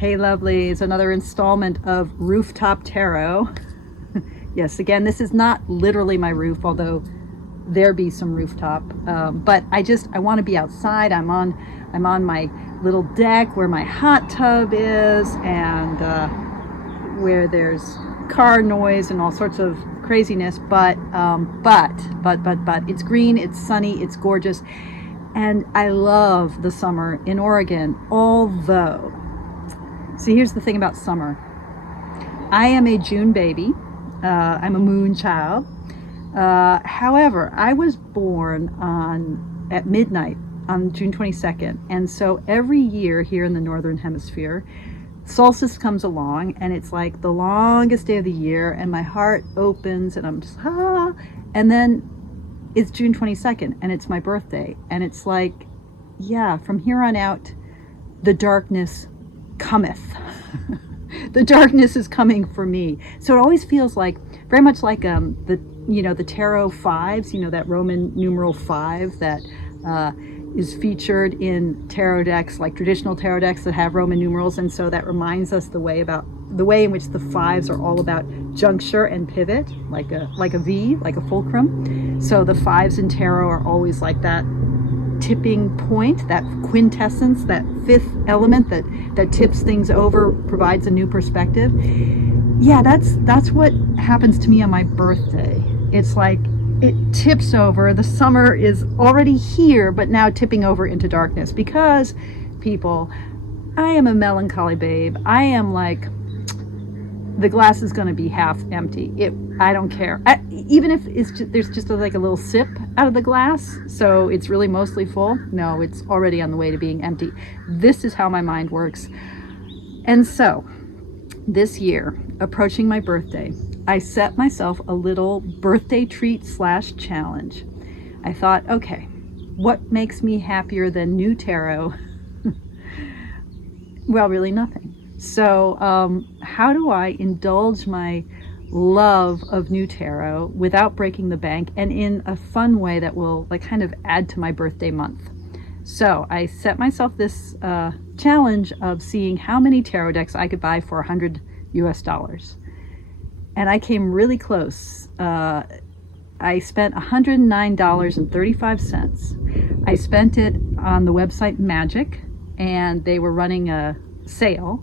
Hey lovelies, another installment of Rooftop Tarot. Yes, again, this is not literally my roof, although there be some rooftop. But I want to be outside. I'm on my little deck where my hot tub is, and where there's car noise and all sorts of craziness. But it's green, it's sunny, it's gorgeous, and I love the summer in Oregon. Although, see, here's the thing about summer. I am a June baby. I'm a moon child. However, I was born at midnight on June 22nd. And so every year here in the Northern Hemisphere, solstice comes along and it's like the longest day of the year, and my heart opens and I'm just, and then it's June 22nd and it's my birthday. And it's like, yeah, from here on out, the darkness cometh. The darkness is coming for me. So it always feels like, very much like the tarot fives, that Roman numeral 5 that is featured in tarot decks, like traditional tarot decks that have Roman numerals. And so that reminds us the way in which the fives are all about juncture and pivot, like a V, like a fulcrum. So the fives in tarot are always like that tipping point, that quintessence, that fifth element that tips things over, provides a new perspective. Yeah, that's what happens to me on my birthday. It's like it tips over. The summer is already here, but now tipping over into darkness, because people, I am a melancholy babe. I am like, the glass is going to be half empty. I don't care. Even if there's just like a little sip out of the glass, so it's really mostly full. No, it's already on the way to being empty. This is how my mind works. And so this year, approaching my birthday, I set myself a little birthday treat / challenge. I thought, okay, what makes me happier than new tarot? Well, really nothing. So how do I indulge my love of new tarot without breaking the bank, and in a fun way that will like kind of add to my birthday month? So I set myself this challenge of seeing how many tarot decks I could buy for $100 US. And I came really close. I spent $109.35. I spent it on the website Magic, and they were running a sale.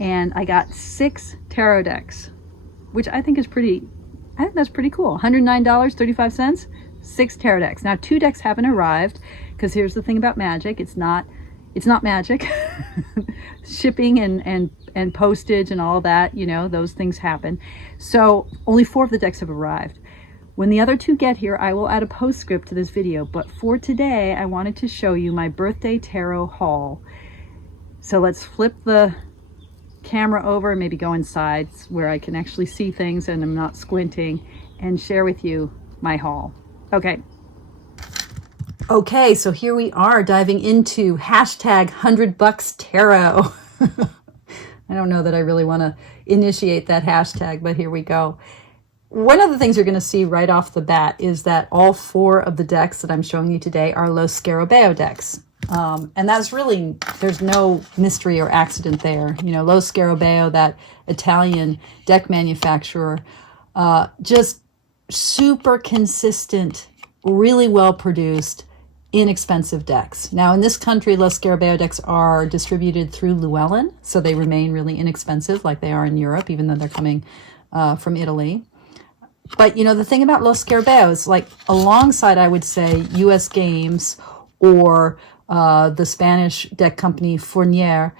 And I got 6 tarot decks, which I think that's pretty cool. $109.35, 6 tarot decks. Now 2 decks haven't arrived, because here's the thing about Magic. It's not magic. Shipping and postage and all that, those things happen. So only 4 of the decks have arrived. When the other 2 get here, I will add a postscript to this video. But for today, I wanted to show you my birthday tarot haul. So let's flip the camera over and maybe go inside where I can actually see things and I'm not squinting, and share with you my haul. Okay, so here we are diving into #100 tarot. I don't know that I really want to initiate that hashtag, but here we go. One of the things you're going to see right off the bat is that all 4 of the decks that I'm showing you today are Lo Scarabeo decks. And that's really, there's no mystery or accident there. Lo Scarabeo, that Italian deck manufacturer, just super consistent, really well produced, inexpensive decks. Now in this country, Lo Scarabeo decks are distributed through Llewellyn, so they remain really inexpensive like they are in Europe, even though they're coming from Italy. But the thing about Lo Scarabeo is, like, alongside, I would say, US Games or the Spanish deck company Fournier,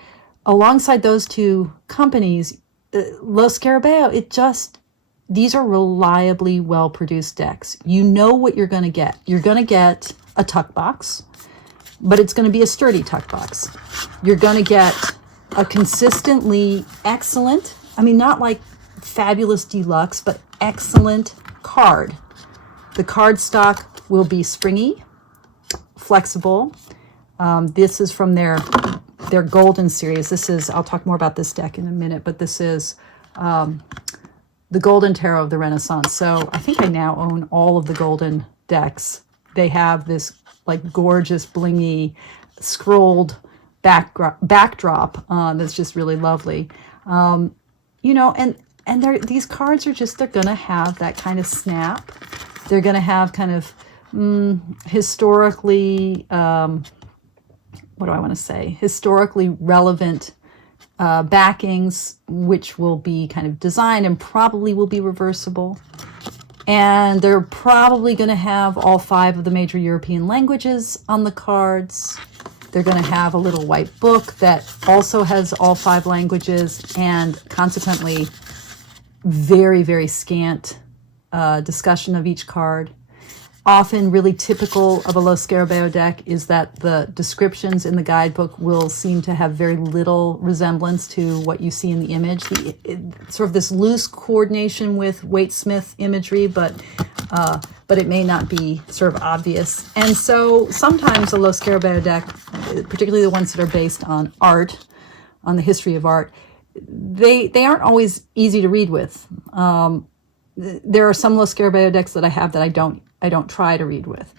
alongside those 2 companies, Lo Scarabeo, these are reliably well-produced decks. You know what you're going to get. You're going to get a tuck box, but it's going to be a sturdy tuck box. You're going to get a consistently excellent, not like fabulous deluxe, but excellent card. The card stock will be springy, flexible. This is from their Golden series. I'll talk more about this deck in a minute, but this is the Golden Tarot of the Renaissance. So I think I now own all of the Golden decks. They have this like gorgeous, blingy, scrolled backdrop that's just really lovely. You know, and these cards are just, they're going to have that kind of snap. They're going to have kind of historically, what do I want to say? Historically relevant backings, which will be kind of designed and probably will be reversible. And they're probably going to have all 5 of the major European languages on the cards. They're going to have a little white book that also has all 5 languages, and consequently very, very scant discussion of each card. Often really typical of a Lo Scarabeo deck is that the descriptions in the guidebook will seem to have very little resemblance to what you see in the image. Sort of this loose coordination with Waite-Smith imagery, but it may not be sort of obvious. And so sometimes a Lo Scarabeo deck, particularly the ones that are based on art, on the history of art, they aren't always easy to read with. There are some Lo Scarabeo decks that I have that I don't try to read with.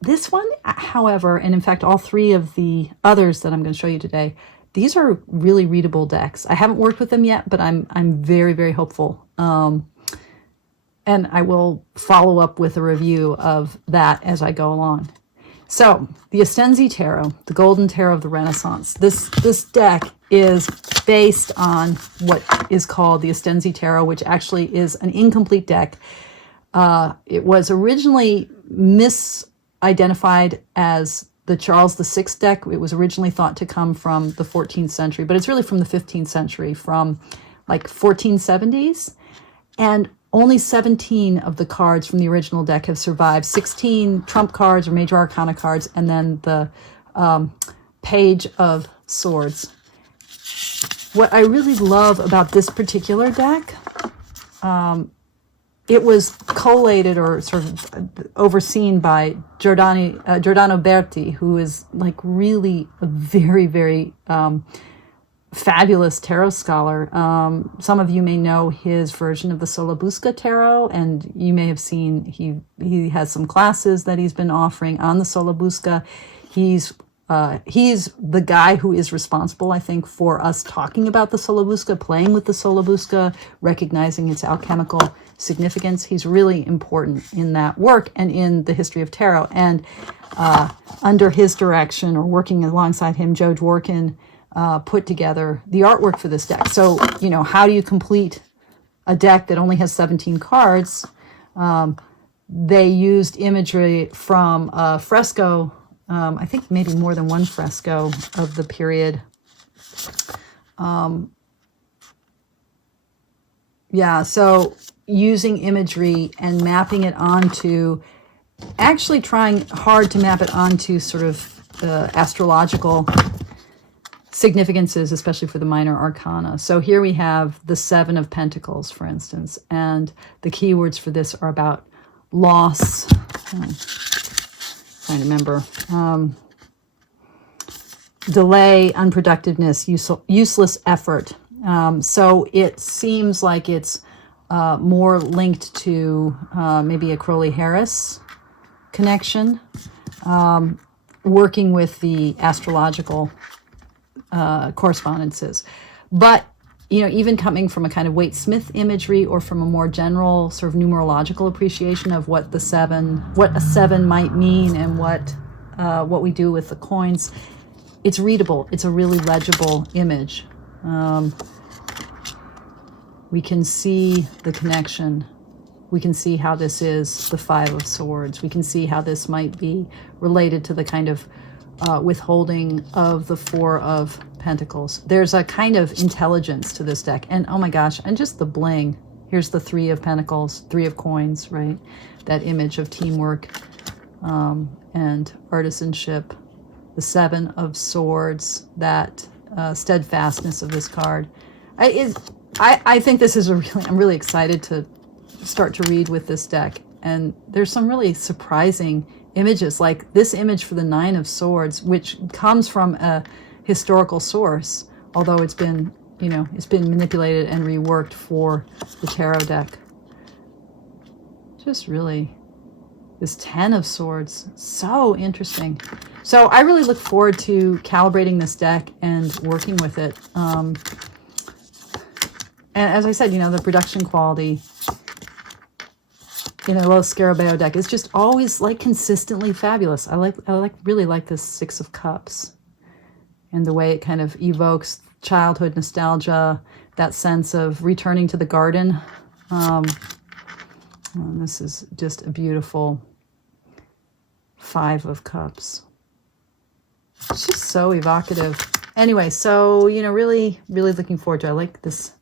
This one, however, and in fact all 3 of the others that I'm going to show you today, these are really readable decks. I haven't worked with them yet, but I'm very, very hopeful. And I will follow up with a review of that as I go along. So, the Astenzi Tarot, the Golden Tarot of the Renaissance. This deck is based on what is called the Astenzi Tarot, which actually is an incomplete deck. It was originally misidentified as the Charles VI deck. It was originally thought to come from the 14th century, but it's really from the 15th century, from like 1470s. And only 17 of the cards from the original deck have survived. 16 trump cards or major arcana cards, and then the Page of Swords. What I really love about this particular deck, it was collated or sort of overseen by Giordano Berti, who is like really a very, very fabulous tarot scholar. Some of you may know his version of the Solabusca Tarot, and you may have seen he has some classes that he's been offering on the Solabusca. He's the guy who is responsible, I think, for us talking about the Solabusca, playing with the Solabusca, recognizing its alchemical significance. He's really important in that work and in the history of tarot. And under his direction, or working alongside him, Joe Dworkin put together the artwork for this deck. So, you know, how do you complete a deck that only has 17 cards? They used imagery from a fresco, I think maybe more than one fresco of the period. So using imagery and mapping it onto, actually trying hard to map it onto sort of astrological significances, especially for the minor arcana. So here we have the 7 of Pentacles, for instance, and the keywords for this are about loss. Trying to remember. Delay, unproductiveness, useless effort. So it seems like it's more linked to maybe a Crowley-Harris connection, working with the astrological correspondences. But, you know, even coming from a kind of Waite-Smith imagery, or from a more general sort of numerological appreciation of what a 7 might mean, and what we do with the coins, it's readable. It's a really legible image. We can see the connection. We can see how this is the 5 of Swords. We can see how this might be related to the kind of withholding of the 4 of Pentacles. There's a kind of intelligence to this deck. And oh my gosh, and just the bling. Here's the 3 of Pentacles, 3 of Coins, right? That image of teamwork and artisanship. The 7 of Swords, that steadfastness of this card. I think this is I'm really excited to start to read with this deck. And there's some really surprising images, like this image for the 9 of Swords, which comes from a historical source, although it's been manipulated and reworked for the tarot deck. Just really, this 10 of Swords, so interesting. So I really look forward to calibrating this deck and working with it. And as I said, you know, the production quality in a Los Scarabeo deck is just always like consistently fabulous. I really like this Six of Cups and the way it kind of evokes childhood nostalgia, that sense of returning to the garden. And this is just a beautiful Five of Cups. It's just so evocative. Anyway, so, you know, really looking forward to it. I like this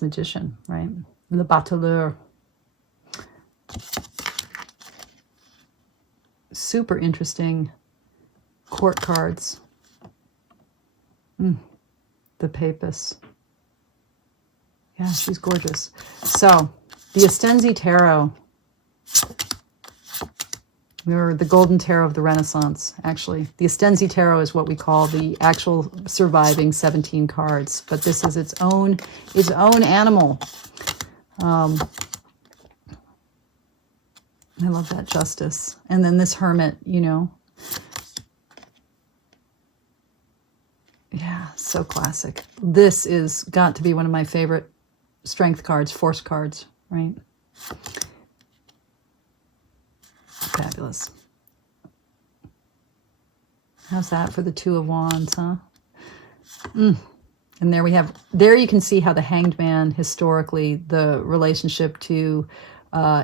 magician, right? Le Bateleur. Super interesting court cards. The Papist. Yeah, she's gorgeous. So, the Estensi Tarot. Or the Golden Tarot of the Renaissance, actually. The Estensi Tarot is what we call the actual surviving 17 cards, but this is its own animal. I love that Justice. And then this Hermit, you know. Yeah, so classic. This is got to be one of my favorite strength cards, force cards, right? Fabulous. How's that for the Two of Wands, huh? And there you can see how the Hanged Man, historically, the relationship to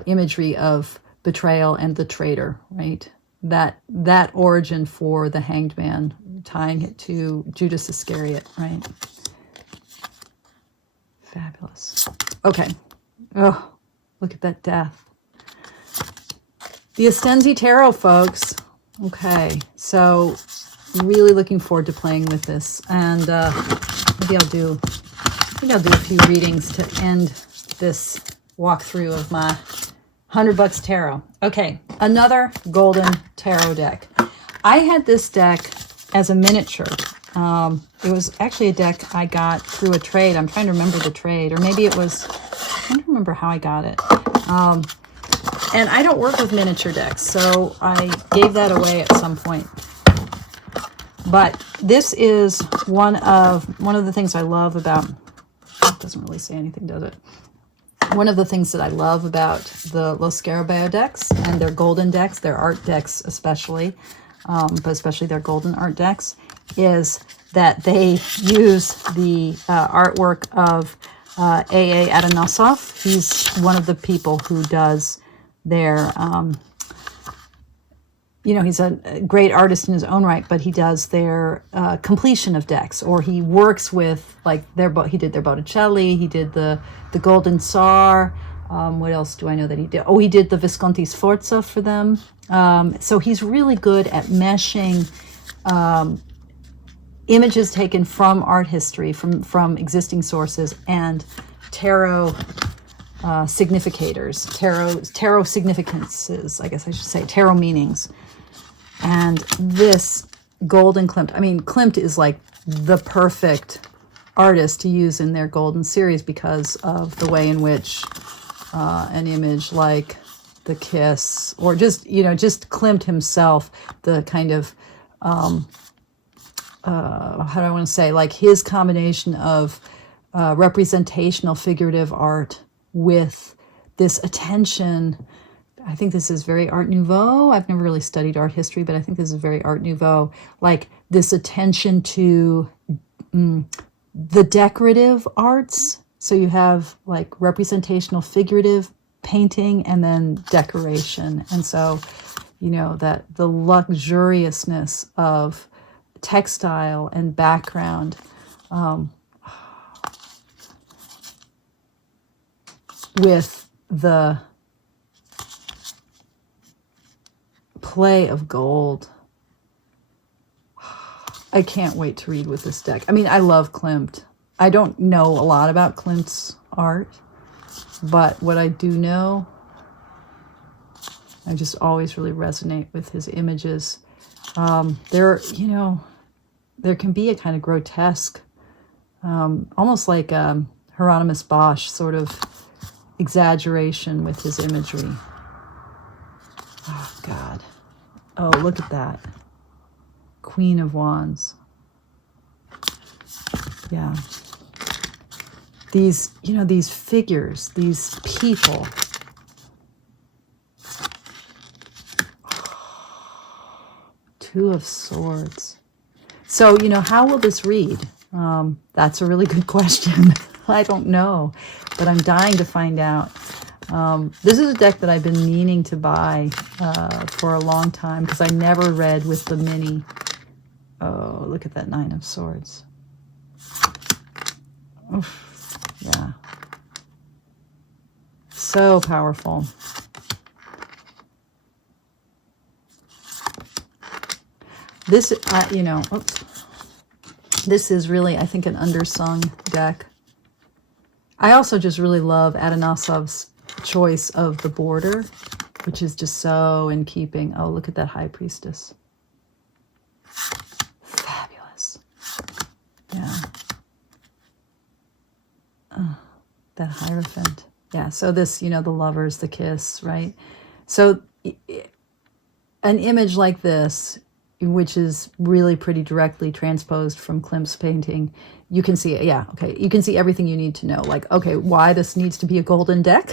imagery of betrayal and the traitor, right? That origin for the Hanged Man, tying it to Judas Iscariot, right? Fabulous. Okay. Oh, look at that death. The Estensi Tarot, folks. Okay, so really looking forward to playing with this, and maybe I'll do a few readings to end this walkthrough of my $100 tarot. Okay, another golden tarot deck. I had this deck as a miniature. It was actually a deck I got through a trade. I'm trying to remember the trade, or maybe it was, I don't remember how I got it. And I don't work with miniature decks, so I gave that away at some point. But this is one of the things I love about, it doesn't really say anything, does it? One of the things that I love about the Los Scarabeo decks and their golden decks, their art decks especially, but especially their golden art decks, is that they use the artwork of A.A. Atanosov. He's one of the people who does their, you know, he's a great artist in his own right, but he does their completion of decks, or he works with, like, he did their Botticelli, he did the Golden Tsar. What else do I know that he did? Oh, he did the Visconti Sforza for them. So he's really good at meshing images taken from art history, from existing sources, and tarot significators, tarot significances, I guess I should say, tarot meanings. And this golden Klimt, I mean, Klimt is like the perfect artist to use in their golden series because of the way in which an image like the Kiss, or just, you know, just Klimt himself, the kind of, how do I want to say, like his combination of representational figurative art with this attention. I think this is very Art Nouveau. I've never really studied art history, but I think this is very Art Nouveau. Like this attention to the decorative arts. So you have like representational figurative painting and then decoration. And so, you know, that the luxuriousness of textile and background, with the play of gold. I can't wait to read with this deck. I mean, I love Klimt. I don't know a lot about Klimt's art, but what I do know, I just always really resonate with his images. There, you know, there can be a kind of grotesque, almost like Hieronymus Bosch sort of exaggeration with his imagery. Oh, God. Oh, look at that. Queen of Wands. Yeah. These, you know, these figures, these people. Two of Swords. So, you know, how will this read? That's a really good question. I don't know, but I'm dying to find out. This is a deck that I've been meaning to buy for a long time because I never read with the mini. Oh, look at that Nine of Swords. Oof, yeah. So powerful. This, you know, oops. This is really, I think, an undersung deck. I also just really love Adonosov's choice of the border, which is just so in keeping. Oh, look at that High Priestess. Fabulous. Yeah. That Hierophant. Yeah, so this, you know, the lovers, the kiss, right? So an image like this, which is really pretty directly transposed from Klimt's painting, you can see, yeah, okay, you can see everything you need to know. Like, okay, why this needs to be a golden deck,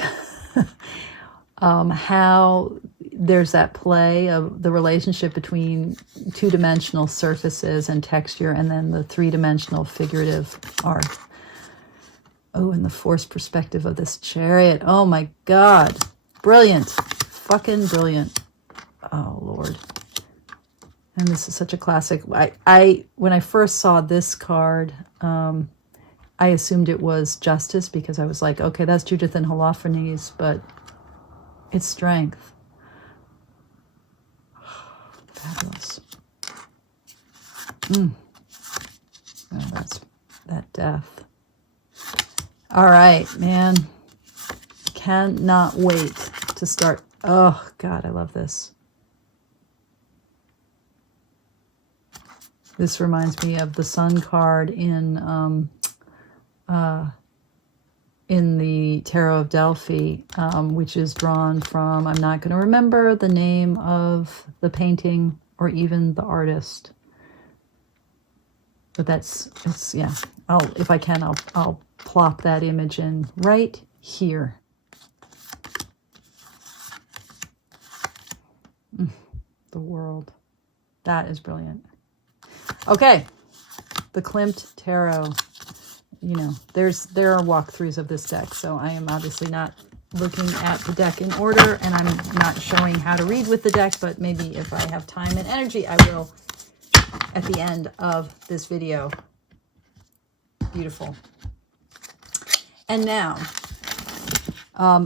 how there's that play of the relationship between two-dimensional surfaces and texture, and then the three-dimensional figurative art. Oh, and the forced perspective of this chariot. Oh my God. Brilliant. Fucking brilliant. Oh, Lord. And this is such a classic. When I first saw this card, I assumed it was Justice because I was like, okay, that's Judith and Holofernes, but it's Strength. Fabulous. Oh, that's that Death. All right, man. Cannot wait to start. Oh, God, I love this. This reminds me of the Sun card in the Tarot of Delphi, which is drawn from, I'm not going to remember the name of the painting or even the artist. But it's yeah. If I can, I'll plop that image in right here. The World. That is brilliant. Okay, the Klimt Tarot. You know, there are walkthroughs of this deck, so I am obviously not looking at the deck in order, and I'm not showing how to read with the deck, but maybe if I have time and energy, I will at the end of this video. Beautiful. And now,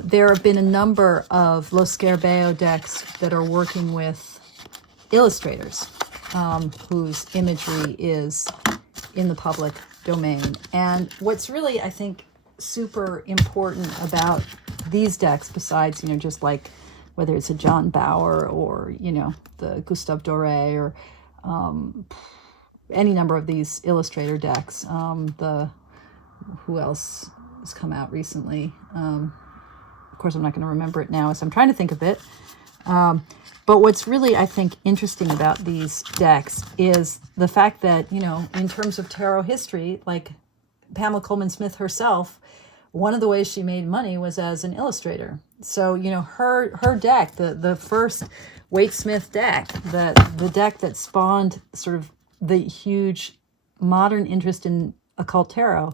there have been a number of Lo Scarabeo decks that are working with illustrators whose imagery is in the public domain. And what's really, I think, super important about these decks, besides, you know, just like whether it's a John Bauer or, you know, the Gustav Dore or any number of these illustrator decks, who else has come out recently? Of course, I'm not going to remember it now as I'm trying to think of it. But what's really, I think, interesting about these decks is the fact that, you know, in terms of tarot history, like Pamela Coleman Smith herself, one of the ways she made money was as an illustrator. So, you know, her deck, the first Waite Smith deck, the deck that spawned sort of the huge modern interest in occult tarot,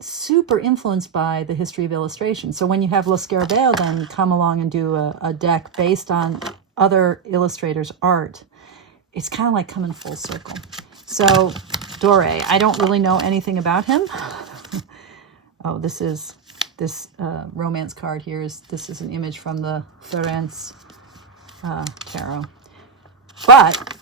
super influenced by the history of illustration. So when you have Lo Scarabeo then come along and do a deck based on other illustrators' art, it's kind of like coming full circle. So Dore, I don't really know anything about him. Oh, this romance card here this is an image from the Florence Tarot. But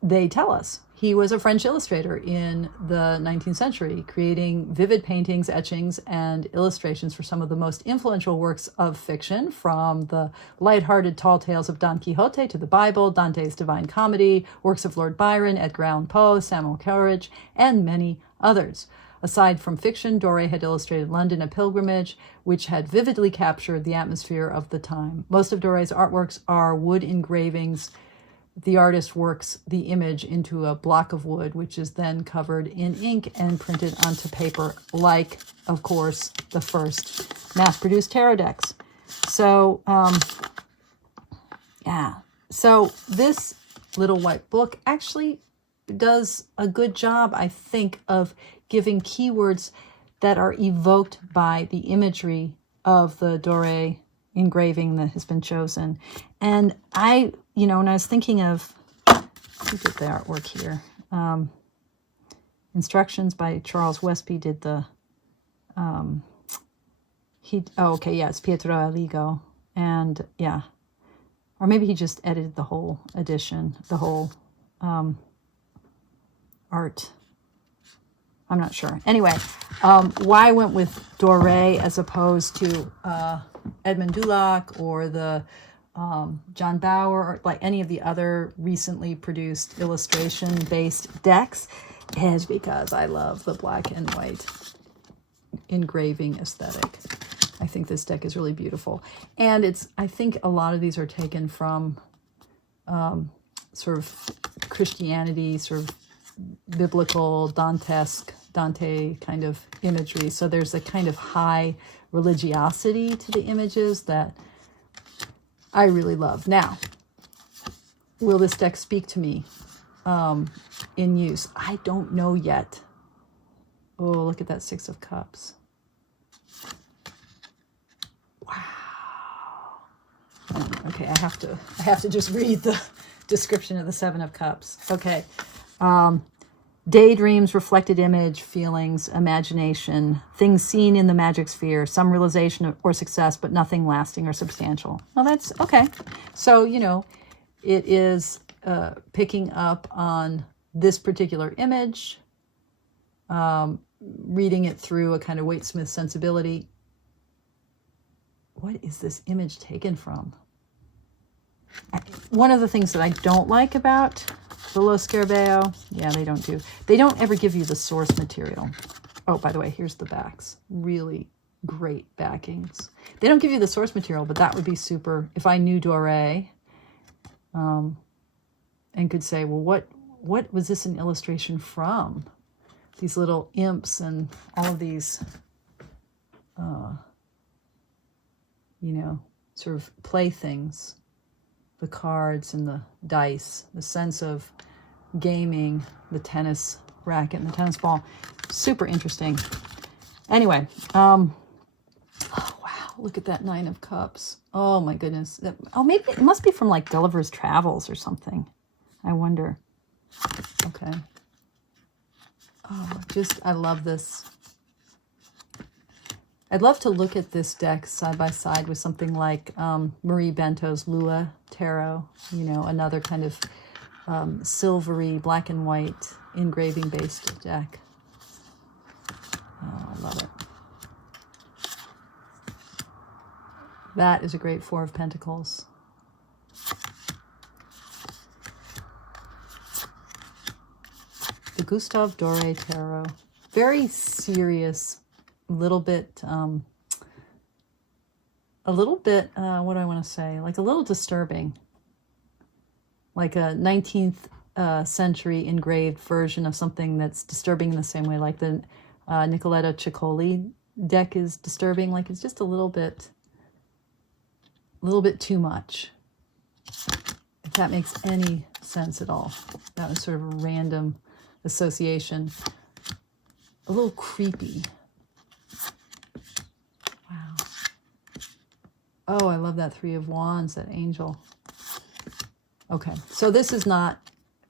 they tell us he was a French illustrator in the 19th century, creating vivid paintings, etchings, and illustrations for some of the most influential works of fiction, from the lighthearted tall tales of Don Quixote to the Bible, Dante's Divine Comedy, works of Lord Byron, Edgar Allan Poe, Samuel Coleridge, and many others. Aside from fiction, Dore had illustrated London, a pilgrimage, which had vividly captured the atmosphere of the time. Most of Dore's artworks are wood engravings. The artist works the image into a block of wood, which is then covered in ink and printed onto paper, like, of course, the first mass-produced tarot decks. So, yeah. So this little white book actually does a good job, I think, of giving keywords that are evoked by the imagery of the Dore engraving that has been chosen. And I, when I was thinking of, who did the artwork here? Instructions by Charles Westby did the, it's Pietro Aligo. And yeah, or maybe he just edited the whole edition, the whole art. I'm not sure. Anyway, why I went with Dore as opposed to Edmund Dulac or the John Bauer or like any of the other recently produced illustration-based decks is because I love the black and white engraving aesthetic. I think this deck is really beautiful. And I think a lot of these are taken from sort of Christianity, sort of biblical, Dante kind of imagery. So there's a kind of high religiosity to the images that I really love. Now, will this deck speak to me in use? I don't know yet. Oh, look at that Six of Cups. Wow. Okay, I have to just read the description of the Seven of Cups. Okay. Daydreams, reflected image, feelings, imagination, things seen in the magic sphere, some realization or success, but nothing lasting or substantial. Well, that's okay. So, it is picking up on this particular image, reading it through a kind of Waite-Smith sensibility. What is this image taken from? One of the things that I don't like about the Lo Scarabeo, they don't ever give you the source material. Oh, by the way, here's the backs. Really great backings. They don't give you the source material, but that would be super. If I knew Dore and could say, well, what was this an illustration from? These little imps and all of these, sort of playthings. The cards and the dice, the sense of gaming, the tennis racket and the tennis ball. Super interesting. Anyway, oh wow, look at that Nine of Cups. Oh my goodness. Maybe it must be from like Gulliver's Travels or something. I wonder. Okay. Oh, I love this. I'd love to look at this deck side by side with something like Marie Bento's Lua Tarot, another kind of silvery black and white engraving based deck. Oh, I love it. That is a great Four of Pentacles. The Gustav Dore Tarot. Very serious. A little bit, what do I want to say? Like a little disturbing. Like a 19th century engraved version of something that's disturbing in the same way. Like the Nicoletta Ciccoli deck is disturbing. Like it's just a little bit too much. If that makes any sense at all. That was sort of a random association. A little creepy. Oh, I love that Three of Wands, that angel. Okay, so this is not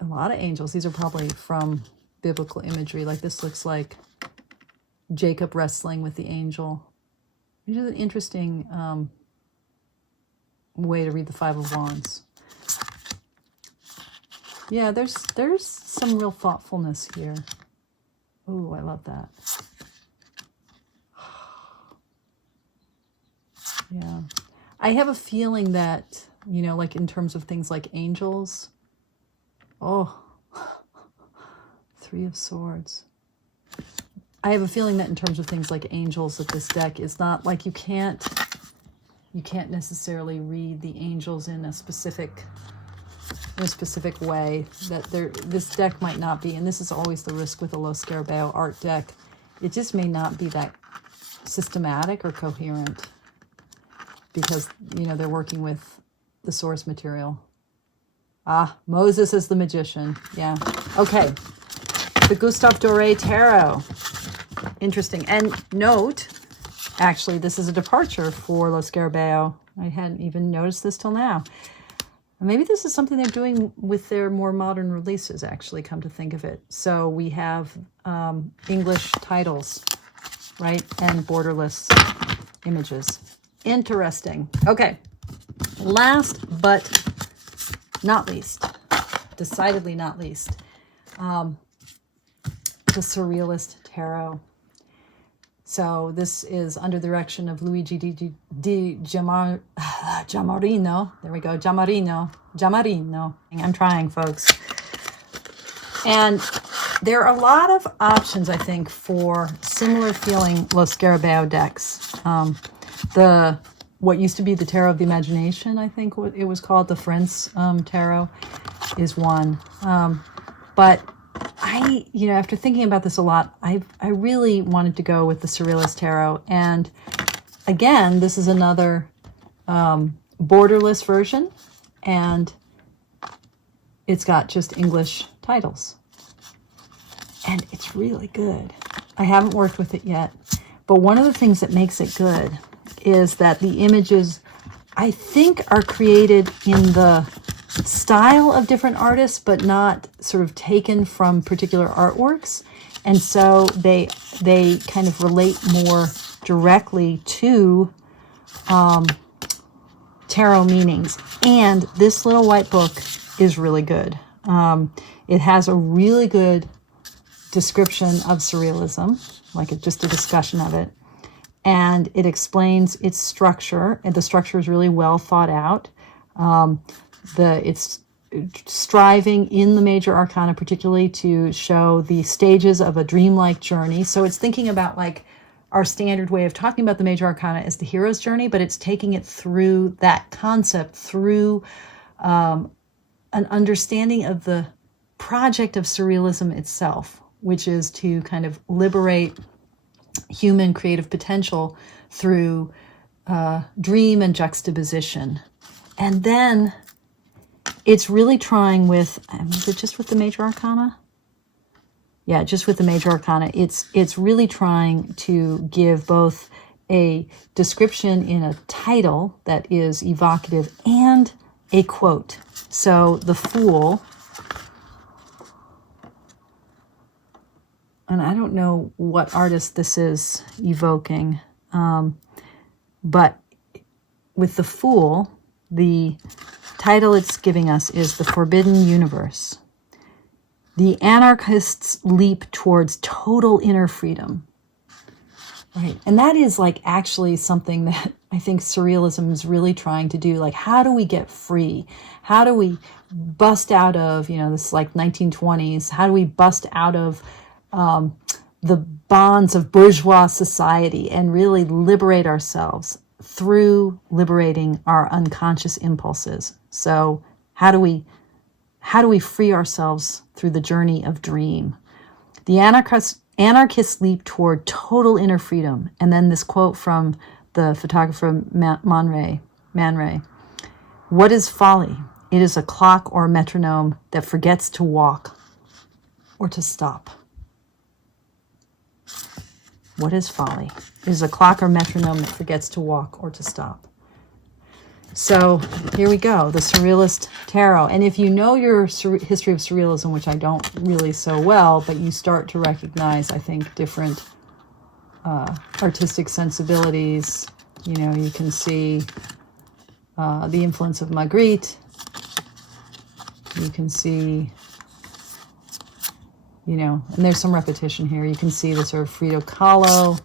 a lot of angels. These are probably from biblical imagery. Like this looks like Jacob wrestling with the angel. Which is an interesting way to read the Five of Wands. Yeah, there's some real thoughtfulness here. Oh, I love that. Yeah. I have a feeling that, like in terms of things like angels. Oh, Three of Swords. I have a feeling that in terms of things like angels, that this deck is not like, you can't necessarily read the angels in a specific way. That this deck might not be, and this is always the risk with a Lo Scarabeo art deck, it just may not be that systematic or coherent, because, you know, they're working with the source material. Ah, Moses is the magician. Yeah. Okay. The Gustav Dore Tarot. Interesting. And note, actually, this is a departure for Lo Scarabeo. I hadn't even noticed this till now. Maybe this is something they're doing with their more modern releases, actually, come to think of it. So we have English titles, right? And borderless images. Interesting. Okay. Last but not least, decidedly not least, the Surrealist Tarot. So this is under the direction of Luigi di Giammarino. There we go, Giammarino. I'm trying, folks. And there are a lot of options, I think, for similar feeling Lo Scarabeo decks. What used to be the Tarot of the Imagination, I think it was called, the Friends Tarot, is one. But you know, after thinking about this a lot, I really wanted to go with the Surrealist Tarot. And again, this is another borderless version, and it's got just English titles. And it's really good. I haven't worked with it yet, but one of the things that makes it good is that the images, I think, are created in the style of different artists, but not sort of taken from particular artworks. And so they kind of relate more directly to tarot meanings. And this little white book is really good. It has a really good description of surrealism, like just a discussion of it. And it explains its structure, and the structure is really well thought out. It's striving in the major arcana particularly to show the stages of a dreamlike journey. So it's thinking about, like, our standard way of talking about the major arcana is the hero's journey, but it's taking it through that concept, through an understanding of the project of surrealism itself, which is to kind of liberate human creative potential through dream and juxtaposition. And then it's really trying with, is it just with the major arcana? Yeah, just with the major arcana. It's really trying to give both a description in a title that is evocative and a quote. So the Fool, and I don't know what artist this is evoking, but with the Fool, the title it's giving us is The Forbidden Universe. The anarchists leap towards total inner freedom. Right. And that is, like, actually something that I think surrealism is really trying to do. Like, how do we get free? How do we bust out of, you know, this, like, 1920s? How do we bust out of the bonds of bourgeois society and really liberate ourselves through liberating our unconscious impulses? So how do we free ourselves through the journey of dream? The anarchists leap toward total inner freedom. And then this quote from the photographer Man Ray. What is folly? It is a clock or a metronome that forgets to walk or to stop. What is folly? It is a clock or metronome that forgets to walk or to stop. So here we go, the Surrealist Tarot. And if you know your history of surrealism, which I don't really so well, but you start to recognize, I think, different artistic sensibilities. You know, you can see the influence of Magritte. You can see, you know, and there's some repetition here. You can see the sort of Frida Kahlo.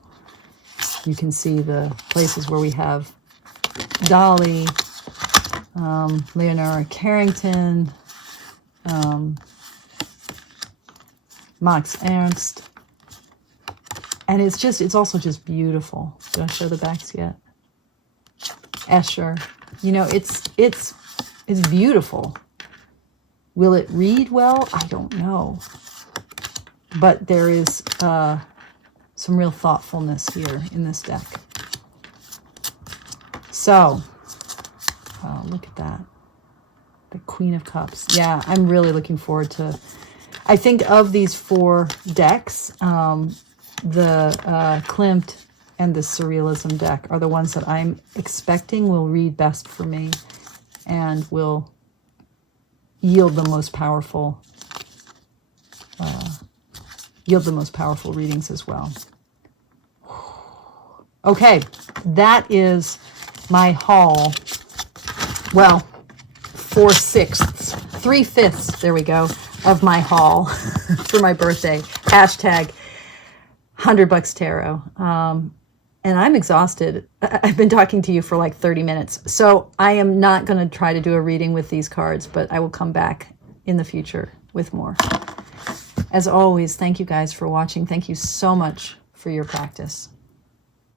You can see the places where we have Dali, Leonora Carrington, Max Ernst. And it's also just beautiful. Did I show the backs yet? Escher. You know, it's beautiful. Will it read well? I don't know. But there is some real thoughtfulness here in this deck. So, look at that. The Queen of Cups. Yeah, I'm really looking forward to... I think of these 4 decks, the Klimt and the Surrealism deck are the ones that I'm expecting will read best for me and will yield the most powerful readings as well. Okay, that is my haul. Well, 4/6, 3/5, there we go, of my haul for my birthday. Hashtag $100 tarot. And I'm exhausted. I've been talking to you for like 30 minutes. So I am not going to try to do a reading with these cards, but I will come back in the future with more. As always, thank you guys for watching. Thank you so much for your practice.